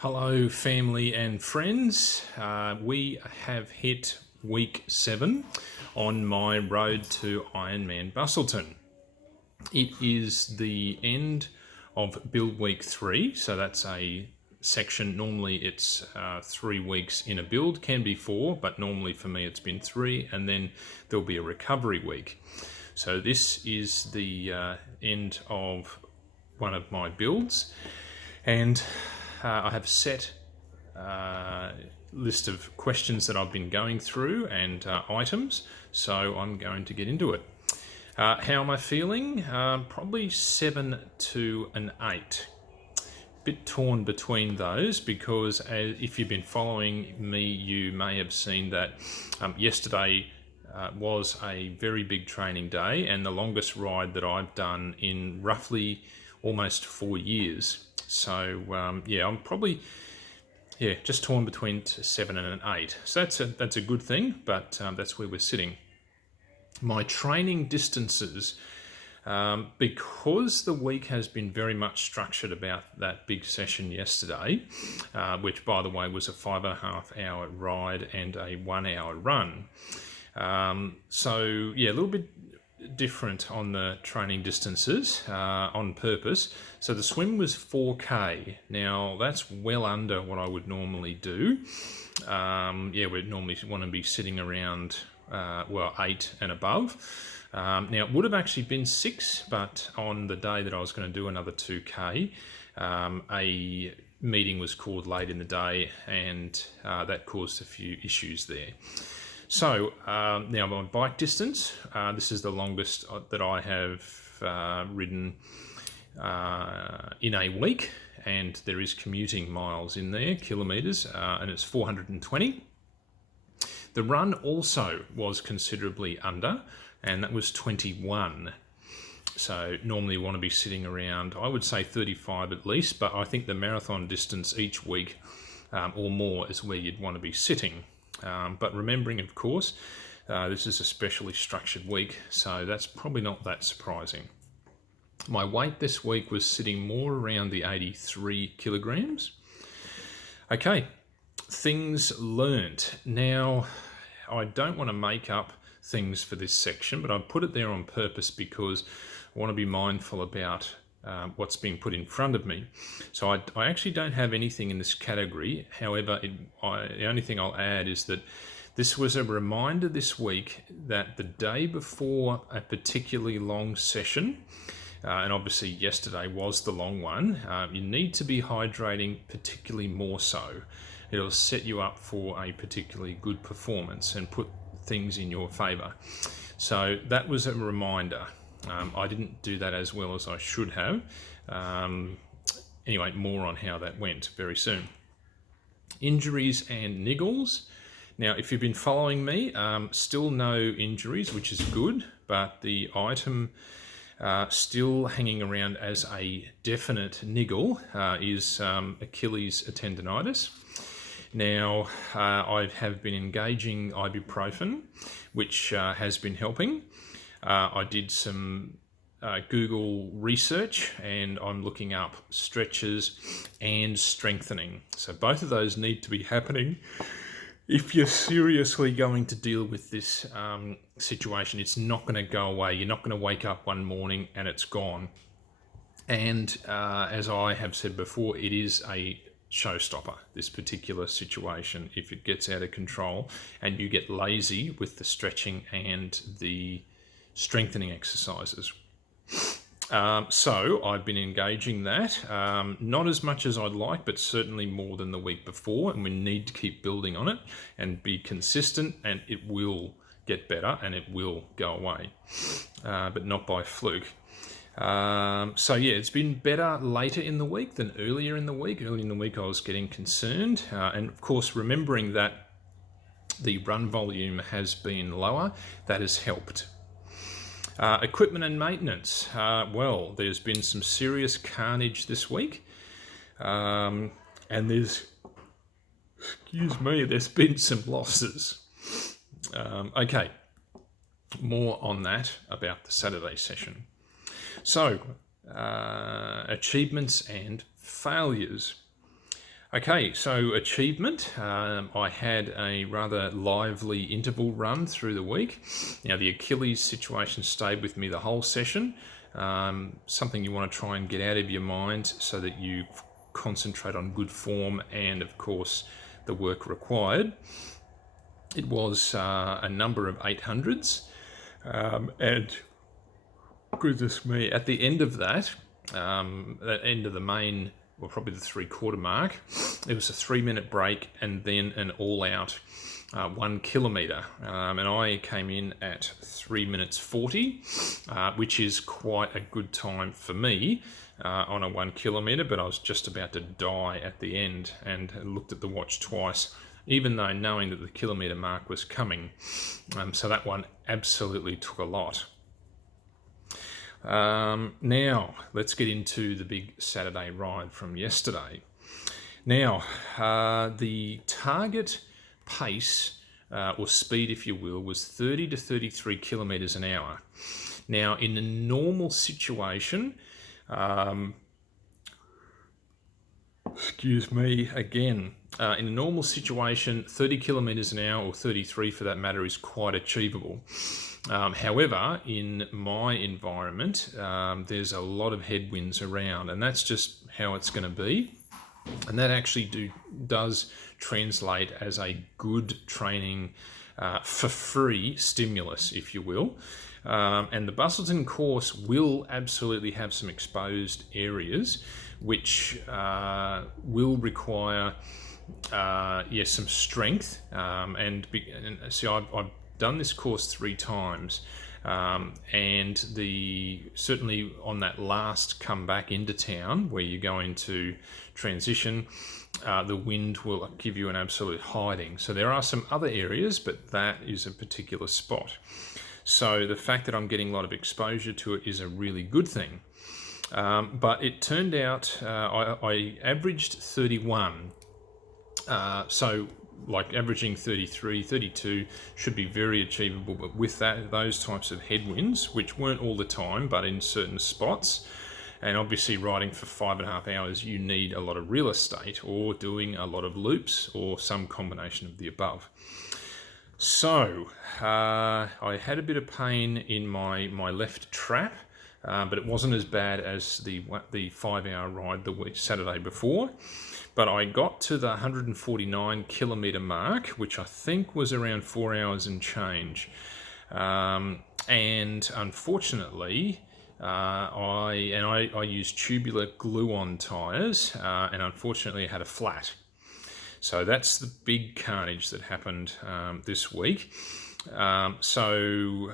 Hello, family and friends. We have hit week 7 on my road to Ironman Busselton. It is the end of build week 3, so that's a section. Normally it's 3 weeks in a build, can be 4, but normally for me it's been 3, and then there'll be a recovery week. So this is the end of one of my builds, and I have set list of questions that I've been going through and items, so I'm going to get into it. How am I feeling? Probably 7 to an 8. Bit torn between those because if you've been following me, you may have seen that yesterday was a very big training day and the longest ride that I've done in roughly almost 4 years. So I'm probably just torn between 7 and an 8. So that's a good thing, but that's where we're sitting. My training distances, because the week has been very much structured about that big session yesterday, which by the way was a 5.5 hour ride and a 1 hour run. So a little bit different on the training distances on purpose. So the swim was 4K. Now that's well under what I would normally do. We'd normally want to be sitting around 8 and above. Now it would have actually been 6, but on the day that I was going to do another 2K, a meeting was called late in the day, and that caused a few issues there. So now my bike distance, this is the longest that I have ridden in a week, and there is commuting miles in there, kilometres, and it's 420. The run also was considerably under, and that was 21. So normally you want to be sitting around, I would say 35 at least, but I think the marathon distance each week or more is where you'd want to be sitting. But remembering, of course, this is a specially structured week, so that's probably not that surprising. My weight this week was sitting more around the 83 kilograms. Okay, things learnt. Now, I don't want to make up things for this section, but I've put it there on purpose because I want to be mindful about what's being put in front of me. So I actually don't have anything in this category. However, the only thing I'll add is that this was a reminder this week that the day before a particularly long session, and obviously yesterday was the long one, you need to be hydrating particularly more so. It'll set you up for a particularly good performance and put things in your favour. So that was a reminder. I didn't do that as well as I should have. Anyway, more on how that went very soon. Injuries and niggles. Now, if you've been following me, still no injuries, which is good, but the item still hanging around as a definite niggle is Achilles tendonitis. Now, I have been engaging ibuprofen, which has been helping. I did some Google research, and I'm looking up stretches and strengthening. So both of those need to be happening if you're seriously going to deal with this situation. It's not going to go away. You're not going to wake up one morning and it's gone. And as I have said before, it is a showstopper, this particular situation, if it gets out of control and you get lazy with the stretching and the strengthening exercises. So I've been engaging that, not as much as I'd like, but certainly more than the week before, and we need to keep building on it and be consistent, and it will get better and it will go away, but not by fluke. It's been better later in the week than earlier in the week. Early in the week I was getting concerned, and of course remembering that the run volume has been lower, that has helped. Equipment and maintenance. There's been some serious carnage this week, and there's been some losses. More on that about the Saturday session. So, achievements and failures. Okay, so achievement. I had a rather lively interval run through the week. Now, the Achilles situation stayed with me the whole session. Something you want to try and get out of your mind so that you concentrate on good form and, of course, the work required. It was a number of 800s, and goodness me, at the end of that, that end of the main, well, probably the 3/4 mark, it was a 3-minute break and then an all-out 1 kilometre. And I came in at 3 minutes 40, which is quite a good time for me on a 1 kilometre, but I was just about to die at the end and looked at the watch twice, even though knowing that the kilometre mark was coming. So that one absolutely took a lot. Now, let's get into the big Saturday ride from yesterday. Now, the target pace, or speed, if you will, was 30 to 33 kilometres an hour. Now, in a normal situation, excuse me again, in a normal situation, 30 kilometres an hour, or 33 for that matter, is quite achievable. However, in my environment, there's a lot of headwinds around, and that's just how it's going to be. And that actually does translate as a good training for free stimulus, if you will. And the Busselton course will absolutely have some exposed areas, which will require some strength. And see, I've done this course 3 times, and certainly on that last come back into town where you're going to transition, the wind will give you an absolute hiding. So there are some other areas, but that is a particular spot. So the fact that I'm getting a lot of exposure to it is a really good thing. But it turned out I averaged 31. So like averaging 33, 32 should be very achievable, but with those types of headwinds, which weren't all the time, but in certain spots, and obviously riding for 5.5 hours, you need a lot of real estate or doing a lot of loops or some combination of the above. So I had a bit of pain in my left trap, but it wasn't as bad as the 5-hour ride the Saturday before. But I got to the 149 kilometre mark, which I think was around 4 hours and change. And unfortunately, I used tubular glue-on tyres, and unfortunately I had a flat. So that's the big carnage that happened this week. So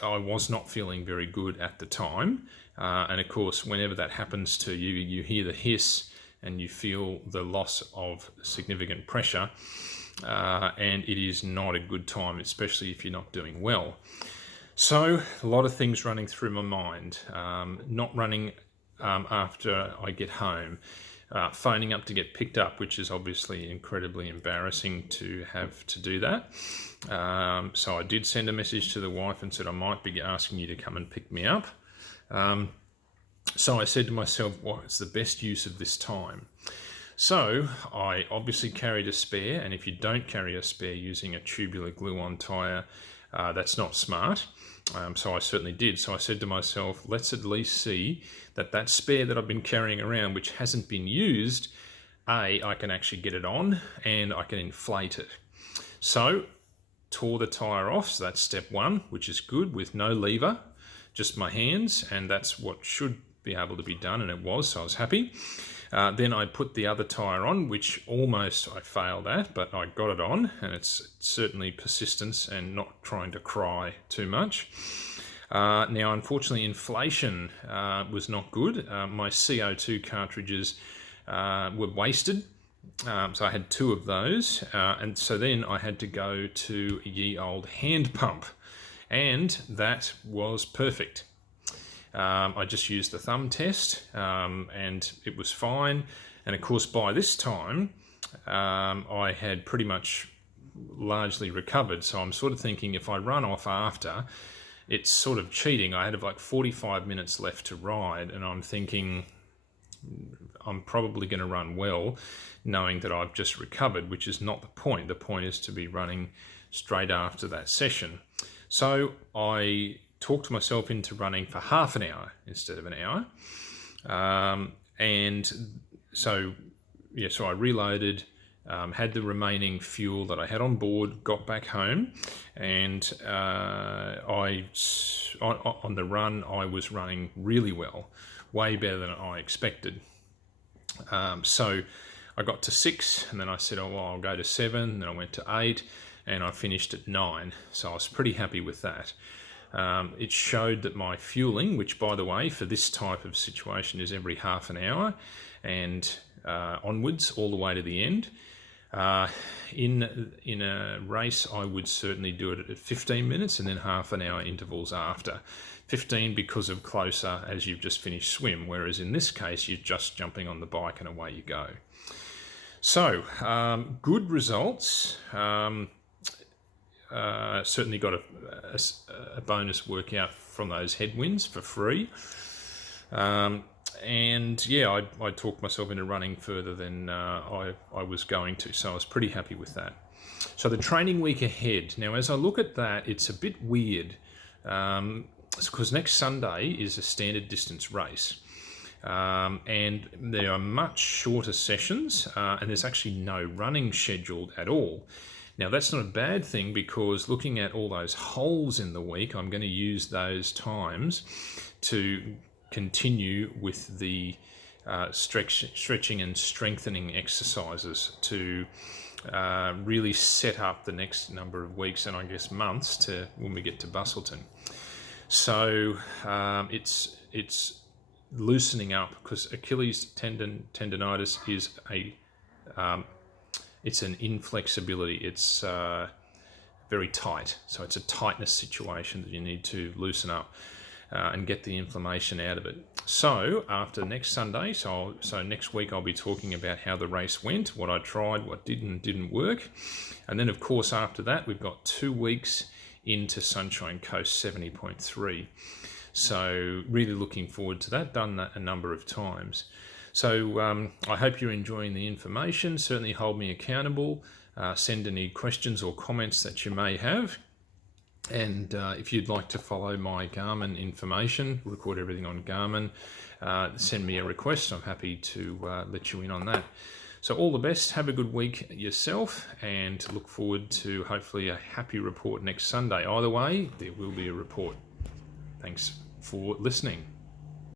I was not feeling very good at the time. And of course, whenever that happens to you, you hear the hiss and you feel the loss of significant pressure. And it is not a good time, especially if you're not doing well. So a lot of things running through my mind. Not running after I get home. Phoning up to get picked up, which is obviously incredibly embarrassing to have to do that. So I did send a message to the wife and said I might be asking you to come and pick me up. So I said to myself, what's the best use of this time? So I obviously carried a spare, and if you don't carry a spare using a tubular glue-on tyre, that's not smart. So I certainly did. So I said to myself, let's at least see that spare that I've been carrying around, which hasn't been used, I can actually get it on and I can inflate it. So tore the tyre off, so that's step 1, which is good, with no lever, just my hands, and that's what should be able to be done, and it was, so I was happy. Then I put the other tyre on, which almost I failed at, but I got it on, and it's certainly persistence and not trying to cry too much. Now, unfortunately, inflation was not good. My CO2 cartridges were wasted, so I had 2 of those, and so then I had to go to ye old hand pump, and that was perfect. I just used the thumb test, and it was fine. And of course, by this time, I had pretty much largely recovered. So I'm sort of thinking if I run off after, it's sort of cheating. I had like 45 minutes left to ride, and I'm thinking I'm probably going to run well, knowing that I've just recovered, which is not the point. The point is to be running straight after that session. So I talked myself into running for half an hour instead of an hour. So I reloaded, had the remaining fuel that I had on board, got back home, and on the run, I was running really well, way better than I expected. So I got to 6, and then I said, I'll go to 7, and then I went to 8, and I finished at 9. So I was pretty happy with that. It showed that my fueling, which by the way, for this type of situation is every half an hour and onwards all the way to the end. In a race, I would certainly do it at 15 minutes and then half an hour intervals after. 15 because of closer as you've just finished swim, whereas in this case, you're just jumping on the bike and away you go. So, good results. Certainly got a bonus workout from those headwinds for free. And yeah, I talked myself into running further than I was going to, so I was pretty happy with that. So the training week ahead. Now, as I look at that, it's a bit weird because next Sunday is a standard distance race. And there are much shorter sessions, and there's actually no running scheduled at all. Now, that's not a bad thing because looking at all those holes in the week, I'm going to use those times to continue with the stretching and strengthening exercises to really set up the next number of weeks and I guess months to when we get to Busselton. So it's loosening up because Achilles tendonitis is it's an inflexibility. It's very tight, so it's a tightness situation that you need to loosen up and get the inflammation out of it. So after next Sunday, so next week I'll be talking about how the race went, what I tried, what didn't work, and then of course after that we've got 2 weeks into Sunshine Coast 70.3. So really looking forward to that. Done that a number of times. So I hope you're enjoying the information. Certainly hold me accountable. Send any questions or comments that you may have. And if you'd like to follow my Garmin information, record everything on Garmin, send me a request. I'm happy to let you in on that. So all the best. Have a good week yourself and look forward to hopefully a happy report next Sunday. Either way, there will be a report. Thanks for listening.